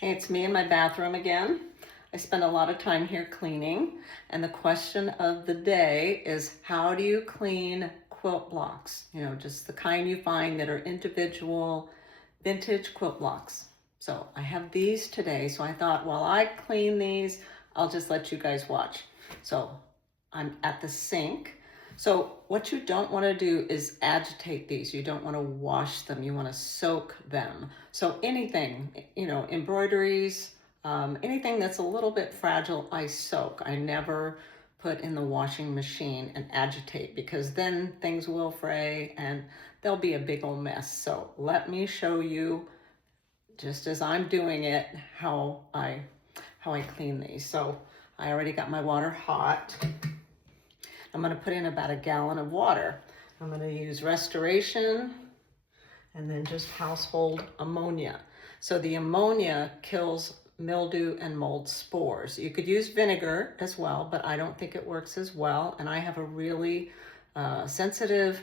Hey, it's me in my bathroom again. I spend a lot of time here cleaning, and the question of the day is, how do you clean quilt blocks? You know, just the kind you find that are individual vintage quilt blocks. So I have these today, so I thought while I clean these, I'll just let you guys watch. So I'm at the sink. So what you don't want to do is agitate these. You don't want to wash them. You want to soak them. So anything, you know, embroideries, anything that's a little bit fragile, I soak. I never put in the washing machine and agitate, because then things will fray and there'll be a big old mess. So let me show you, just as I'm doing it, how I clean these. So I already got my water hot. I'm going to put in about 1 gallon of water. I'm going to use Restoration and then just household ammonia. So the ammonia kills mildew and mold spores. You could use vinegar as well, but I don't think it works as well. And I have a really sensitive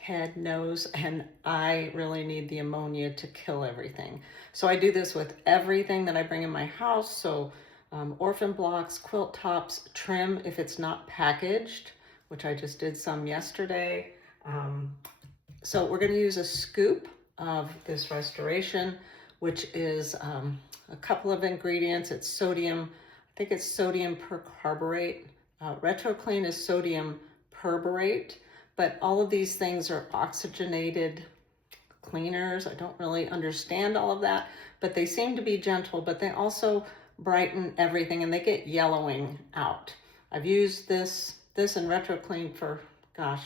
head, nose, and I really need the ammonia to kill everything. So I do this with everything that I bring in my house. So orphan blocks, quilt tops, trim if it's not packaged, which I just did some yesterday. So we're going to use a scoop of this Restoration, which is a couple of ingredients. It's sodium, I think it's sodium percarbonate. Retro Clean is sodium perborate, but all of these things are oxygenated cleaners. I don't really understand all of that, but they seem to be gentle, but they also brighten everything and they get yellowing out. I've used this in Retro Clean for, gosh,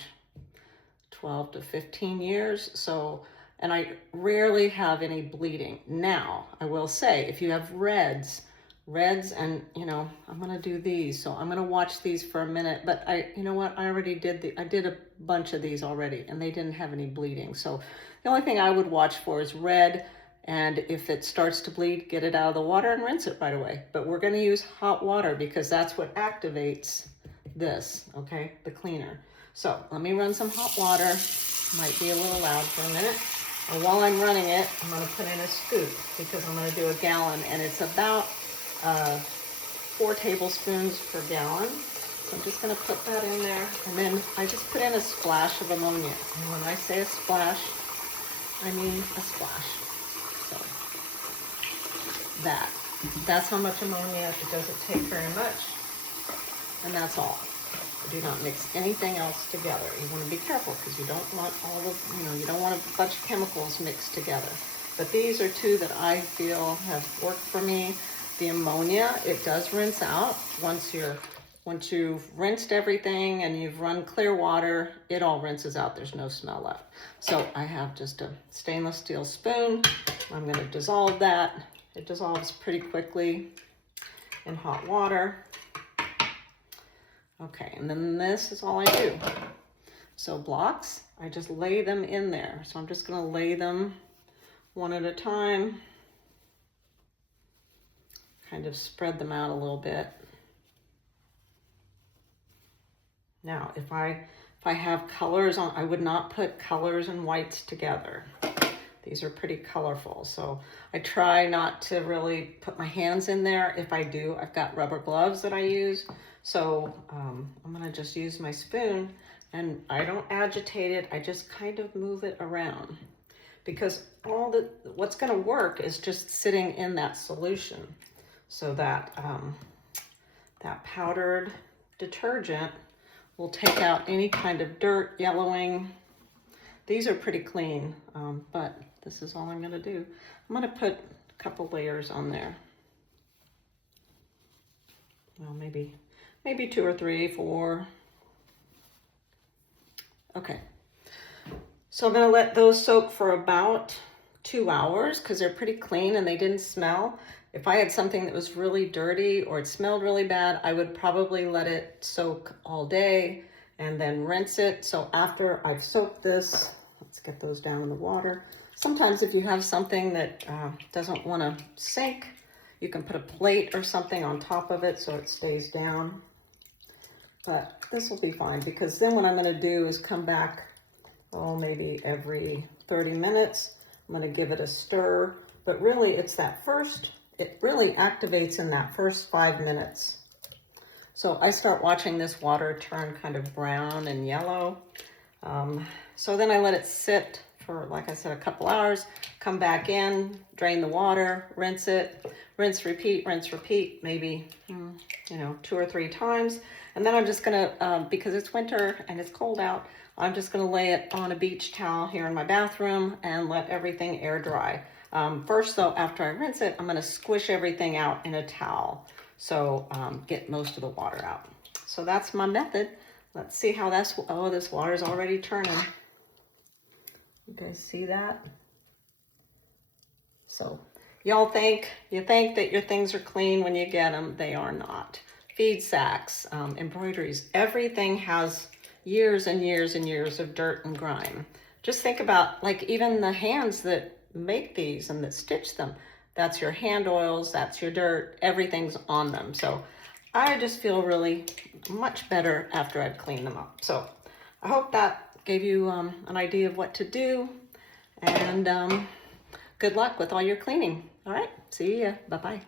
12 to 15 years. So, and I rarely have any bleeding. Now, I will say, if you have reds, and you know, I'm gonna do these, so I'm gonna watch these for a minute, but you know what, I already did I did a bunch of these already and they didn't have any bleeding. So the only thing I would watch for is red, and if it starts to bleed, get it out of the water and rinse it right away. But we're gonna use hot water because that's what activates this, okay, the cleaner. So let me run some hot water. Might be a little loud for a minute. And while I'm running it, I'm gonna put in a scoop because I'm gonna do 1 gallon, and it's about 4 tablespoons per gallon. So I'm just gonna put that in there, and then I just put in a splash of ammonia. And when I say a splash, I mean a splash. So that's how much ammonia. It doesn't take very much, and that's all. Do not mix anything else together. You want to be careful because you don't want all of, you know, you don't want a bunch of chemicals mixed together. But these are 2 that I feel have worked for me. The ammonia, it does rinse out. Once you've rinsed everything and you've run clear water, it all rinses out. There's no smell left. So I have just a stainless steel spoon. I'm going to dissolve that. It dissolves pretty quickly in hot water. Okay, and then this is all I do. So blocks, I just lay them in there. So I'm just gonna lay them one at a time. Kind of spread them out a little bit. Now, if I have colors on, I would not put colors and whites together. These are pretty colorful, so I try not to really put my hands in there. If I do, I've got rubber gloves that I use. So I'm gonna just use my spoon, and I don't agitate it. I just kind of move it around, because what's gonna work is just sitting in that solution. So that that powdered detergent will take out any kind of dirt, yellowing. These are pretty clean, but this is all I'm gonna do. I'm gonna put a couple layers on there. Well, maybe 2 or 3, 4. Okay. So I'm gonna let those soak for about 2 hours because they're pretty clean and they didn't smell. If I had something that was really dirty or it smelled really bad, I would probably let it soak all day and then rinse it. So after I've soaked this, let's get those down in the water. Sometimes if you have something that doesn't want to sink, you can put a plate or something on top of it so it stays down. But this will be fine, because then what I'm going to do is come back, maybe every 30 minutes. I'm going to give it a stir but really it's that first, it really activates in that first 5 minutes. So I start watching this water turn kind of brown and yellow. So then I let it sit for, like I said, a couple hours, come back in, drain the water, rinse it, rinse, repeat, maybe, 2 or 3 times. And then I'm just gonna, because it's winter and it's cold out, I'm just gonna lay it on a beach towel here in my bathroom and let everything air dry. First though, after I rinse it, I'm gonna squish everything out in a towel. So get most of the water out. So that's my method. Let's see how that's, oh, this water's already turning. You guys see that? So you think that your things are clean when you get them. They are not. Feed sacks, embroideries, everything has years and years and years of dirt and grime. Just think about, like, even the hands that make these and that stitch them. That's your hand oils, that's your dirt, everything's on them. So I just feel really much better after I've cleaned them up. So I hope that gave you an idea of what to do, and good luck with all your cleaning. All right, see ya, bye-bye.